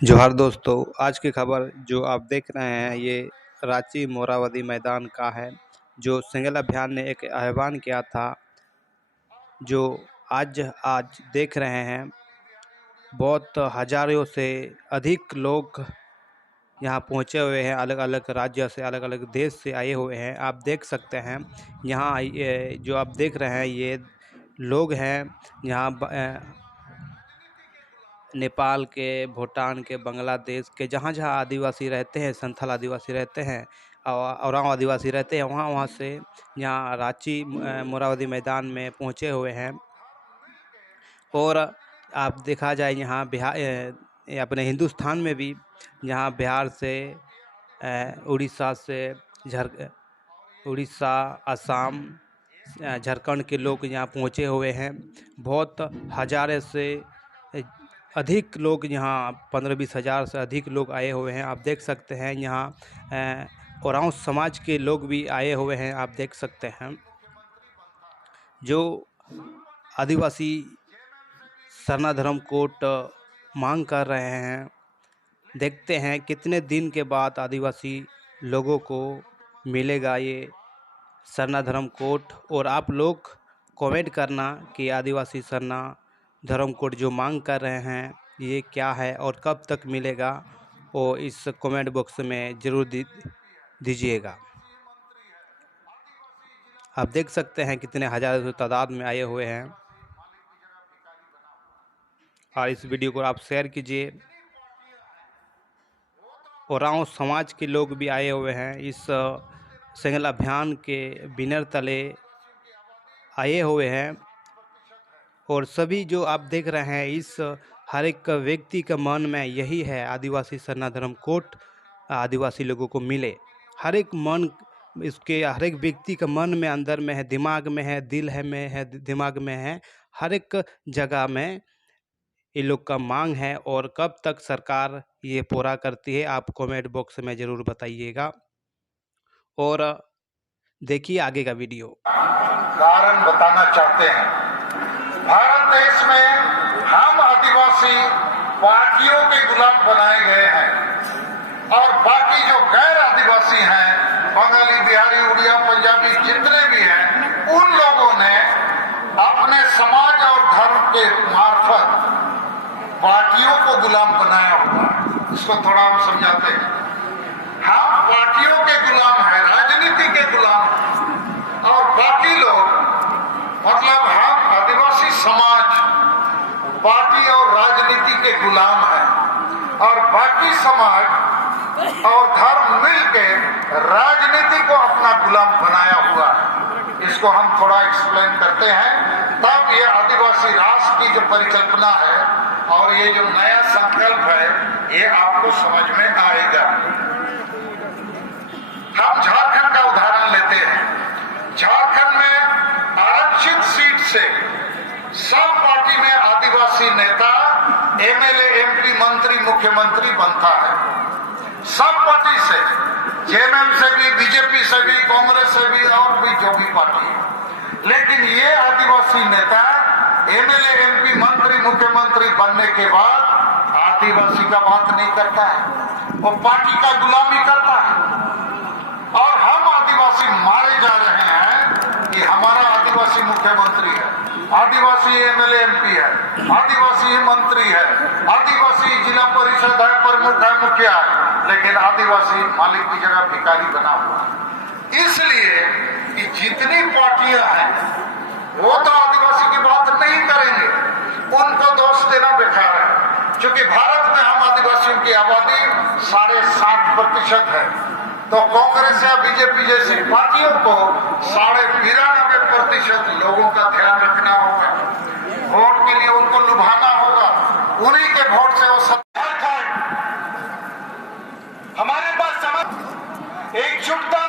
जोहार दोस्तों, आज की खबर जो आप देख रहे हैं ये रांची मोराबादी मैदान का है। जो सिंगल अभियान ने एक आह्वान किया था, जो आज आज देख रहे हैं बहुत हजारों से अधिक लोग यहाँ पहुँचे हुए हैं। अलग अलग राज्य से, अलग अलग देश से आए हुए हैं। आप देख सकते हैं यहाँ जो आप देख रहे हैं ये लोग हैं यहाँ नेपाल के, भूटान के, बांग्लादेश के, जहाँ जहाँ आदिवासी रहते हैं, संथाल आदिवासी रहते हैं और ओरांव आदिवासी रहते हैं, वहाँ वहाँ से यहाँ रांची मोराबादी मैदान में पहुँचे हुए हैं। और आप देखा जाए यहाँ बिहार अपने हिंदुस्तान में भी, यहाँ बिहार से, उड़ीसा से, उड़ीसा, असम, झारखंड के लोग यहाँ पहुँचे हुए हैं। बहुत हज़ारे से अधिक लोग यहाँ 15-20 हज़ार से अधिक लोग आए हुए हैं। आप देख सकते हैं यहाँ ओरांव समाज के लोग भी आए हुए हैं। आप देख सकते हैं जो आदिवासी सरना धर्म कोड मांग कर रहे हैं। देखते हैं कितने दिन के बाद आदिवासी लोगों को मिलेगा ये सरना धर्म कोड। और आप लोग कमेंट करना कि आदिवासी सरना धर्म कोड जो मांग कर रहे हैं ये क्या है और कब तक मिलेगा, और इस कमेंट बॉक्स में ज़रूर दीजिएगा। आप देख सकते हैं कितने हज़ारों की तादाद में आए हुए हैं। और इस वीडियो को आप शेयर कीजिए। ओरांव समाज के लोग भी आए हुए हैं, इस सिंगल अभियान के बैनर तले आए हुए हैं। और सभी जो आप देख रहे हैं, इस हर एक व्यक्ति का मन में यही है आदिवासी सरना धर्म कोड आदिवासी लोगों को मिले। हर एक मन, इसके हर एक व्यक्ति का मन में, अंदर में है, दिमाग में है, दिल है दिमाग में है, हर एक जगह में ये लोग का मांग है। और कब तक सरकार ये पूरा करती है, आप कमेंट बॉक्स में ज़रूर बताइएगा। और देखिए आगे का वीडियो। कारण बताना चाहते हैं। भारत देश में हम आदिवासी पार्टियों के गुलाम बनाए गए हैं और बाकी जो गैर आदिवासी हैं, बंगाली, बिहारी, उड़िया, पंजाबी जितने भी हैं, उन लोगों ने अपने समाज और धर्म के मार्फत पार्टियों को गुलाम बनाया हुआ है। इसको थोड़ा हम समझाते हैं। हम पार्टियों के गुलाम हैं, राजनीति के गुलाम हैं, और बाकी लोग, मतलब हम आदिवासी समाज पार्टी और राजनीति के गुलाम हैं, और बाकी समाज और धर्म मिलकर राजनीति को अपना गुलाम बनाया हुआ है। इसको हम थोड़ा एक्सप्लेन करते हैं, तब ये आदिवासी राष्ट्र की जो परिकल्पना है और ये जो नया संकल्प है ये आपको समझ में आएगा। हम झारखंड का उदाहरण लेते हैं। झारखंड में आरक्षित सीट से सब पार्टी में आदिवासी नेता एमएलए, एमपी, मंत्री, मुख्यमंत्री बनता है। सब पार्टी से, जेएमएम से भी, बीजेपी से भी, कांग्रेस से भी, और भी जो भी पार्टी है। लेकिन ये आदिवासी नेता एमएलए, एमपी, मंत्री, मुख्यमंत्री बनने के बाद आदिवासी का बात नहीं करता है, वो पार्टी का गुलामी करता है। और हम आदिवासी मारे जा रहे हैं कि हमारा आदिवासी मुख्यमंत्री है, आदिवासी एमएलए, एमपी है, आदिवासी मंत्री है, आदिवासी जिला परिषद है, प्रमुख है, मुखिया है, लेकिन आदिवासी मालिक की जगह भिखारी बना हुआ है। इसलिए कि जितनी पार्टियां हैं वो तो आदिवासी की बात नहीं करेंगे, उनको दोष देना बेकार है। क्योंकि भारत में हम आदिवासियों की आबादी 7.5% है, तो कांग्रेस या बीजेपी जैसी पार्टियों को 92.5% लोगों का ध्यान रखना होगा। वोट के लिए उनको लुभाना होगा, उन्हीं के वोट से वो हमारे पास एकजुटता